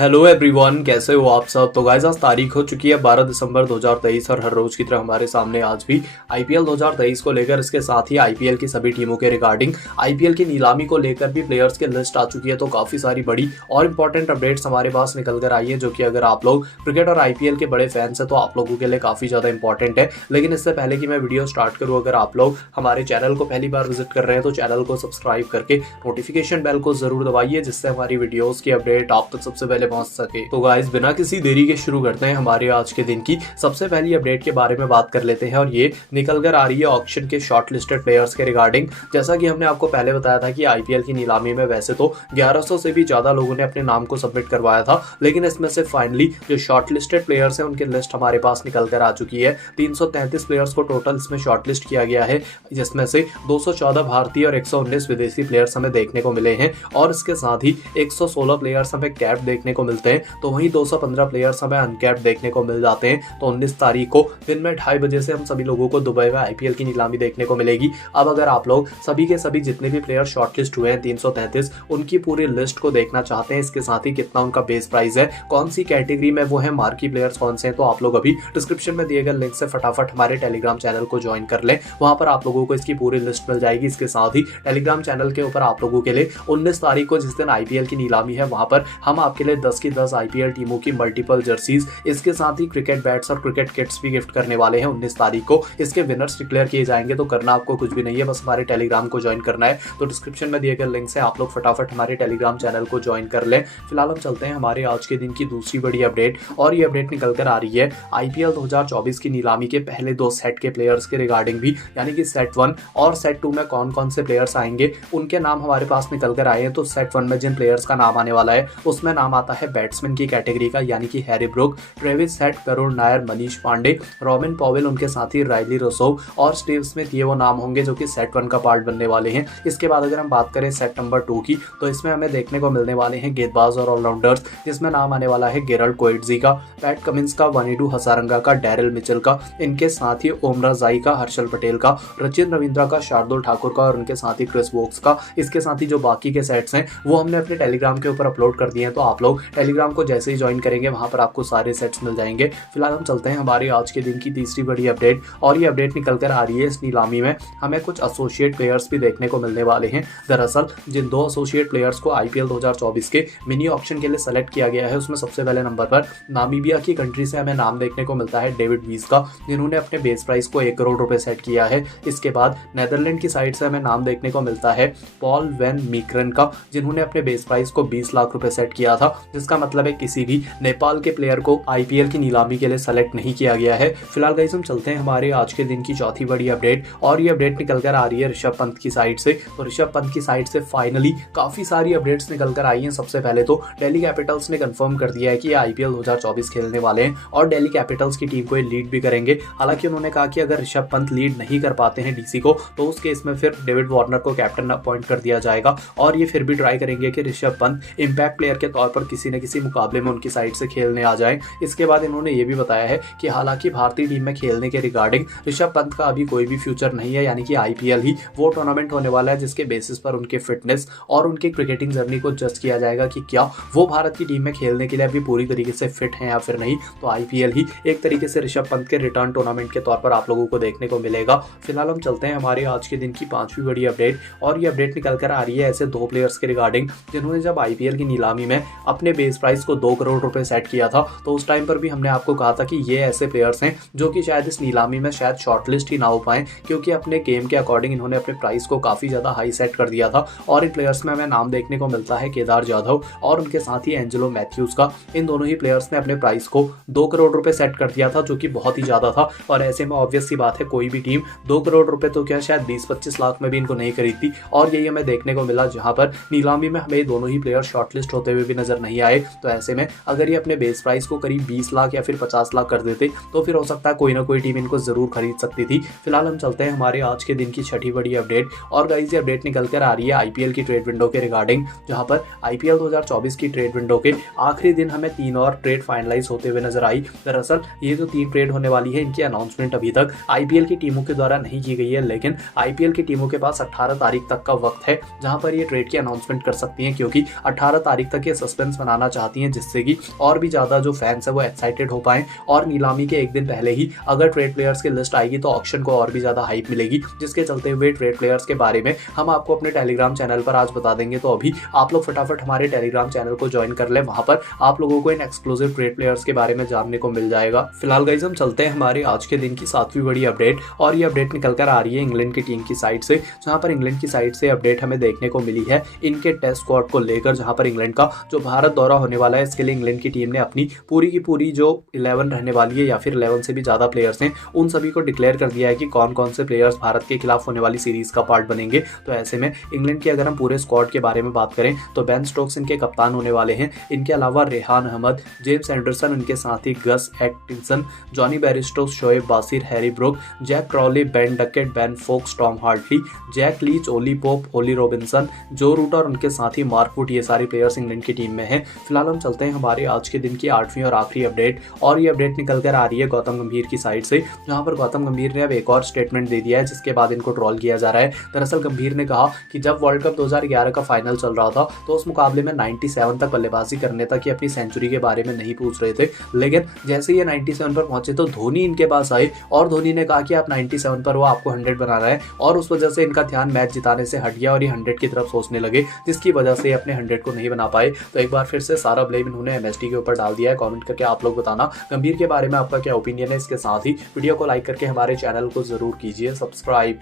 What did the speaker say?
Hello everyone, कैसे हो आप सब। तो गाइस आज तारीख हो चुकी है 12 दिसंबर 2023 और हर रोज की तरह हमारे सामने आज भी आईपीएल 2023 को लेकर, इसके साथ ही आईपीएल की सभी टीमों के रिगार्डिंग आईपीएल की नीलामी को लेकर भी प्लेयर्स की लिस्ट आ चुकी है। तो काफी सारी बड़ी और इंपॉर्टेंट अपडेट्स हमारे पास निकल कर आई है, जो कि अगर आप लोग क्रिकेट और आईपीएल के बड़े फैंस हैं तो आप लोगों के लिए काफी ज्यादा इंपॉर्टेंट है। लेकिन इससे पहले कि मैं वीडियो स्टार्ट करूँ, अगर आप लोग हमारे चैनल को पहली बार विजिट कर रहे हैं तो चैनल को सब्सक्राइब करके नोटिफिकेशन बेल को जरूर दबाइए, जिससे हमारी वीडियोस की अपडेट आप तक सबसे पहले पहुंच सके। तो गाइस बिना किसी देरी के शुरू करते हैं हमारे आज के दिन की सबसे पहली अपडेट के बारे में बात कर लेते हैं। और ये निकल कर आ रही है ऑक्शन के शॉर्ट लिस्टेड प्लेयर्स के रिगार्डिंग। जैसा कि हमने आपको पहले बताया था कि आईपीएल की नीलामी में वैसे तो 1100 से भी ज्यादा लोगों ने अपने नाम को सबमिट करवाया था, लेकिन इसमें से फाइनली जो शॉर्ट लिस्टेड प्लेयर्स हैं उनकी लिस्ट हमारे पास निकल कर आ चुकी है। 333 प्लेयर्स को टोटल इसमें शॉर्ट लिस्ट किया गया है, जिसमें से 214 भारतीय और 119 विदेशी प्लेयर्स हमें देखने को मिले हैं। और इसके साथ ही 116 प्लेयर्स हमें कैप देखने को मिलते हैं, तो वहीं 215 प्लेयर्स हमें अनकैप देखने को मिल जाते हैं। तो 19 तारीख को दिन में 2:30 बजे से हम सभी लोगों को दुबई में आईपीएल की नीलामी देखने को मिलेगी। अब अगर आप लोग सभी के सभी जितने भी प्लेयर शॉर्टलिस्ट हुए हैं 333, उनकी पूरी लिस्ट को देखना चाहते हैं, इसके साथ ही कितना उनका बेस प्राइस है, कौन सी कैटेगरी में वो है, मार्की प्लेयर्स कौन से हैं, तो आप लोग अभी डिस्क्रिप्शन में दिए गए लिंक से फटाफट हमारे टेलीग्राम चैनल को ज्वाइन कर लें। वहां पर आप लोगों को इसकी पूरी लिस्ट मिल जाएगी। इसके साथ ही टेलीग्राम चैनल के ऊपर आप लोगों के लिए 19 तारीख को जिस दिन आईपीएल की नीलामी है, वहां पर हम आपके लिए 10 की 10 आईपीएल टीमों की मल्टीपल जर्सीज, इसके साथ ही क्रिकेट बैट्स और क्रिकेट किट्स भी गिफ्ट करने वाले हैं। 19 तारीख को इसके विनर्स डिक्लेयर किए जाएंगे। तो करना आपको कुछ भी नहीं है, बस हमारे टेलीग्राम को ज्वाइन करना है। तो डिस्क्रिप्शन में दिए गए लिंक से आप लोग फटाफट हमारे टेलीग्राम चैनल को ज्वाइन कर लें। फिलहाल हम चलते हैं हमारे आज के दिन की दूसरी बड़ी अपडेट, और ये अपडेट निकल कर आ रही है आईपीएल 2024 की नीलामी के पहले 2 सेट के प्लेयर्स के रिगार्डिंग भी, यानी कि सेट 1 और सेट 2 में कौन कौन से प्लेयर्स आएंगे उनके नाम हमारे पास निकल कर आए हैं। तो सेट 1 में जिन प्लेयर्स का नाम आने वाला है उसमें नाम आता है बैट्समैन की कैटेगरी का, यानी कि Harry Brook, Travis head, Karun Nair, Manish Pandey, robin Powell, उनके साथ ही राइली रोसोव और स्टीव स्मिथ, ये वो नाम होंगे जो कि सेट 1 का पार्ट बनने वाले हैं। इसके बाद अगर हम बात करें सेट नंबर 2 की, तो इसमें हमें देखने को मिलने वाले हैं गेंदबाज और ऑलराउंडर्स, जिसमें नाम आने वाला है गेराल्ड कोएट्जी का, पैट कमिंस का, वनीडू हसारंगा का, डैरिल मिचेल का, इनके साथ ही ओमरा जाई का, हर्षल पटेल का, रचिन रविंद्रा का, शार्दुल ठाकुर का और उनके साथ ही क्रिस वोक्स का। इसके साथ ही जो बाकी के सेट्स हैं वो हमने अपने टेलीग्राम के ऊपर अपलोड कर दिए हैं, तो आप लोग टेलीग्राम को जैसे ही ज्वाइन करेंगे वहां पर आपको सारे सेट्स मिल जाएंगे। फिलहाल हम चलते हैं हमारे आज के दिन की तीसरी बड़ी अपडेट, और ये अपडेट निकल कर आ रही है इस नीलामी में हमें कुछ एसोसिएट प्लेयर्स भी देखने को मिलने वाले हैं। दरअसल जिन 2 एसोसिएट प्लेयर्स को आईपीएल 2024 के मिनी ऑक्शन के लिए सेलेक्ट किया गया है, उसमें सबसे पहले नंबर पर नामीबिया की कंट्री से हमें नाम देखने को मिलता है डेविड वीज का, जिन्होंने अपने बेस प्राइस को 1 करोड़ रुपए सेट किया है। इसके बाद नेदरलैंड की साइड से हमें नाम देखने को मिलता है पॉल वैन मीकरन का, जिन्होंने अपने बेस प्राइस को 20 लाख रुपए सेट किया था, जिसका मतलब है किसी भी नेपाल के प्लेयर को आईपीएल की नीलामी के लिए सेलेक्ट नहीं किया गया है। फिलहाल गाइस हम चलते हैं हमारे आज के दिन की चौथी बड़ी अपडेट, और ये अपडेट निकल कर आ रही है ऋषभ पंत की साइड से। तो ऋषभ पंत की साइड से फाइनली काफी सारी अपडेट्स निकल कर आई हैं। सबसे पहले तो दिल्ली कैपिटल्स ने कंफर्म कर दिया है कि आईपीएल 2024 खेलने वाले हैं और दिल्ली कैपिटल्स की टीम को ये लीड भी करेंगे। हालांकि उन्होंने कहा कि अगर ऋषभ पंत लीड नहीं कर पाते हैं डीसी को, तो उस केस में फिर डेविड वार्नर को कैप्टन अपॉइंट कर दिया जाएगा, और ये फिर भी ट्राई करेंगे कि ऋषभ पंत इंपैक्ट प्लेयर के तौर पर किसी न किसी मुकाबले में उनकी साइड से खेलने आ जाए। इसके बाद इन्होंने ये भी बताया है कि हालांकि भारतीय टीम में खेलने के रिगार्डिंग ऋषभ पंत का अभी कोई भी फ्यूचर नहीं है, यानी कि आईपीएल ही वो टूर्नामेंट होने वाला है जिसके बेसिस पर उनके फिटनेस और उनकी क्रिकेटिंग जर्नी को जज किया जाएगा कि क्या वो भारत की टीम में खेलने के लिए अभी पूरी तरीके से फिट हैं या फिर नहीं। तो आईपीएल ही एक तरीके से ऋषभ पंत के रिटर्न टूर्नामेंट के तौर पर आप लोगों को देखने को मिलेगा। फिलहाल हम चलते हैं हमारे आज के दिन की 5वीं बड़ी अपडेट, और ये अपडेट निकल कर आ रही है ऐसे 2 प्लेयर्स के रिगार्डिंग जिन्होंने जब आईपीएल की नीलामी में अपने बेस प्राइस को 2 करोड़ रुपए सेट किया था, तो उस टाइम पर भी हमने आपको कहा था कि ये ऐसे प्लेयर्स हैं जो कि शायद इस नीलामी में शायद शॉर्टलिस्ट ही ना हो पाए, क्योंकि अपने गेम के अकॉर्डिंग इन्होंने अपने प्राइस को काफी ज्यादा हाई सेट कर दिया था। और इन प्लेयर्स में हमें नाम देखने को मिलता है केदार जाधव और उनके साथ ही एंजेलो मैथ्यूज का। इन दोनों ही प्लेयर्स ने अपने प्राइस को 2 करोड़ रुपए सेट कर दिया था, जो कि बहुत ही ज्यादा था। और ऐसे में ऑब्वियस सी बात है कोई भी टीम 2 करोड़ रुपए तो क्या शायद 20-25 लाख में भी इनको नहीं खरीदती, और यही हमें देखने को मिला, जहां पर नीलामी में हमें दोनों ही प्लेयर शॉर्टलिस्ट होते हुए भी नजर नहीं आए। तो ऐसे में अगर ये अपने बेस प्राइस को करीब 20 लाख या फिर 50 लाख कर देते, तो फिर हो सकता है कोई ना कोई टीम इनको जरूर खरीद सकती थी। फिलहाल हम चलते हैं हमारे आज के दिन की छठी बड़ी अपडेट, और गाइस ये अपडेट निकल कर आ रही है आईपीएल की ट्रेड विंडो के रिगार्डिंग, जहां पर आईपीएल 2024 की ट्रेड विंडो के आखिरी दिन हमें 3 और ट्रेड फाइनलाइज होते हुए नजर आई। दरअसल ये जो 3 ट्रेड होने वाली है, इनकी अनाउंसमेंट अभी तक आईपीएल की टीमों के द्वारा नहीं की गई है, लेकिन आईपीएल की टीमों के पास 18 तारीख तक का वक्त है जहां पर ये ट्रेड की अनाउंसमेंट कर सकती हैं, क्योंकि 18 तारीख तक ये सस्पेंस बना बनाना चाहती हैं, जिससे कि और भी ज़्यादा जो फैंस है वो एक्साइटेड हो पाएं। और नीलामी के एक दिन पहले ही अगर ट्रेड प्लेयर्स की लिस्ट आएगी तो ऑक्शन को और भी ज़्यादा हाइप मिलेगी, जिसके चलते हुए ट्रेड प्लेयर्स के बारे में हम आपको अपने टेलीग्राम चैनल पर आज बता देंगे। तो अभी आप लोग फटाफट हमारे टेलीग्राम चैनल को ज्वाइन कर लें, वहाँ पर आप लोगों को इन एक्सक्लूसिव ट्रेड प्लेयर्स के बारे में जानने को मिल जाएगा। फिलहाल गाइस हम चलते हैं हमारे आज के दिन की 7वीं बड़ी अपडेट, और ये अपडेट निकल कर आ रही है इंग्लैंड की टीम की साइड से, जहां पर इंग्लैंड की साइड से अपडेट हमें देखने को मिली है इनके टेस्ट स्क्वाड को लेकर, जहां पर इंग्लैंड का जो भारत दौरा होने वाला है इसके लिए इंग्लैंड की टीम ने अपनी पूरी की पूरी जो 11 रहने वाली है या फिर 11 से भी ज़्यादा प्लेयर्स हैं उन सभी को डिक्लेयर कर दिया है कि कौन कौन से प्लेयर्स भारत के खिलाफ होने वाली सीरीज का पार्ट बनेंगे। तो ऐसे में इंग्लैंड की अगर हम पूरे स्क्वाड के बारे में बात करें तो बेन स्टोक्स इनके कप्तान होने वाले हैं। इनके अलावा रेहान अहमद, जेम्स एंडरसन, उनके साथ ही Gus Atkinson, Jonny Bairstow, Shoaib Bashir, Harry Brook, Jack Crawley, Ben Duckett, Ben Foakes, Tom Hartley, Jack Leach, Ollie Pope, Ollie Robinson, Joe Root और उनके साथ ही मार्क वुड, ये सारे प्लेयर्स इंग्लैंड की टीम में हैं। फिलहाल हम चलते हैं हमारे आज के दिन की 8वीं और आखिरी अपडेट, और ये अपडेट निकल कर आ रही है गौतम गंभीर की साइड से, जहां पर गौतम गंभीर ने अब एक और स्टेटमेंट दे दिया है जिसके बाद इनको ट्रोल किया जा रहा है। दरअसल गंभीर ने कहा कि जब वर्ल्ड कप 2011 का फाइनल चल रहा था तो उस मुकाबले में 97 तक बल्लेबाजी करने तक ही अपनी सेंचुरी के बारे में नहीं पूछ रहे थे, लेकिन जैसे ये 97 पर पहुंचे तो धोनी इनके पास आए और धोनी ने कहा कि आप 97 पर वो आपको 100 बनाना है, और उस वजह से इनका ध्यान मैच जिताने से हट गया और ये 100 की तरफ सोचने लगे, जिसकी वजह से अपने 100 को नहीं बना पाए। तो एक बार फिर से सारा ब्लेम इन्होंने एमएसडी के ऊपर डाल दिया है। कमेंट करके आप लोग बताना गंभीर के बारे में आपका क्या ओपिनियन है। इसके साथ ही वीडियो को लाइक करके हमारे चैनल को जरूर कीजिए सब्सक्राइब।